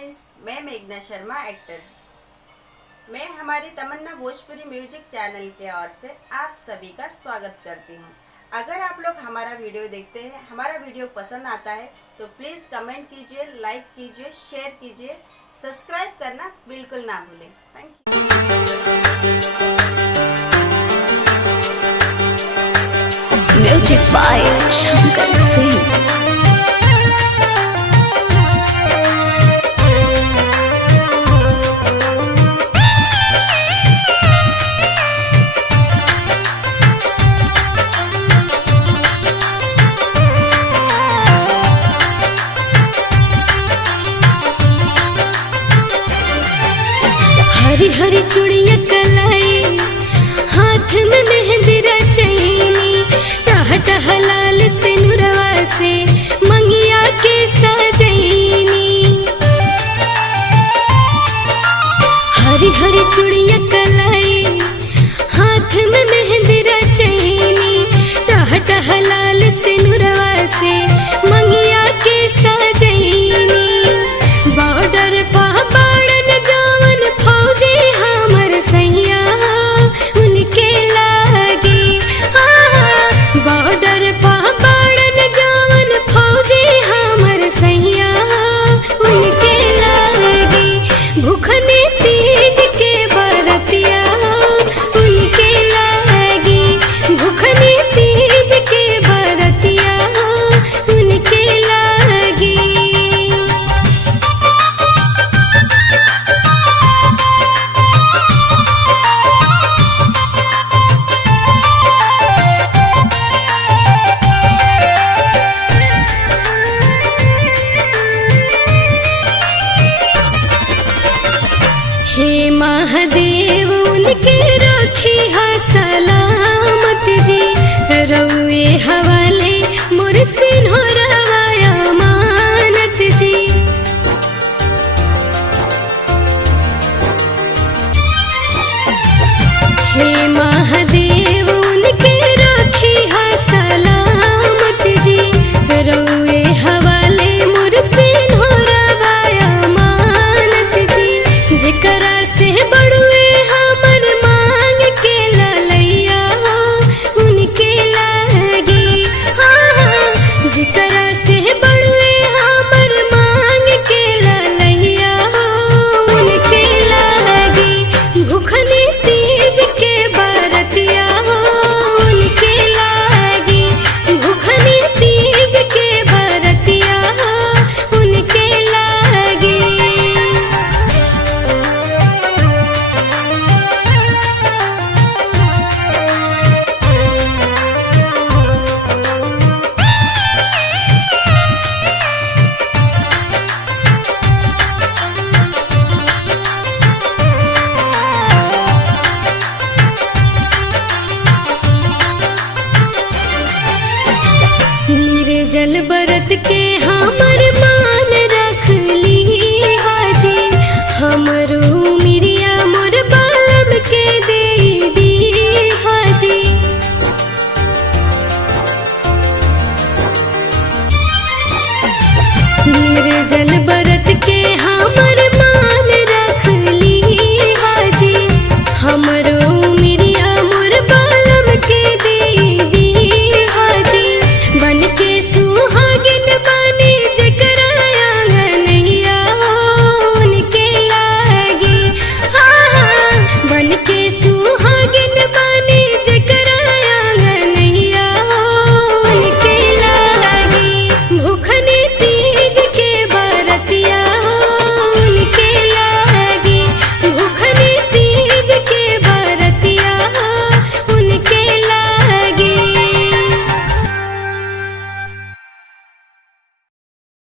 Friends, मैं मेघना Sharma actor. मैं हमारी तमन्ना भोजपुरी म्यूजिक चैनल के ओर से आप सभी का स्वागत करती हूं। अगर आप लोग हमारा वीडियो देखते हैं, हमारा वीडियो पसंद आता है तो प्लीज़ कमेंट कीजिए, लाइक कीजिए, शेयर कीजिए, सब्सक्राइब करना बिल्कुल ना भूलें। Thank you. Music by Shankar Singh. हरी हरी चूड़िया कलाई, हाथ में मेहंदी रचैनी, टह टह लाल सिनुरवा से मंगिया के सजैनी। हरी हरी चूड़िया कलाई, हाथ में मेहंदी रचैनी, टह टह लाल सिनुरवा से मंगिया के सजैनी। बॉर्डर पा बाड़न जवन फौजी हमर सैया उनके लागी, बॉर्डर पा बाड़न जवन फौजी हमर सैया उनके लागी। भूखने तीज के बरतिया उनके लागी, भूखने तीज के बरतिया उनके लागी। हे महादेव उनके रखी हा सलामत जी, रउए हवा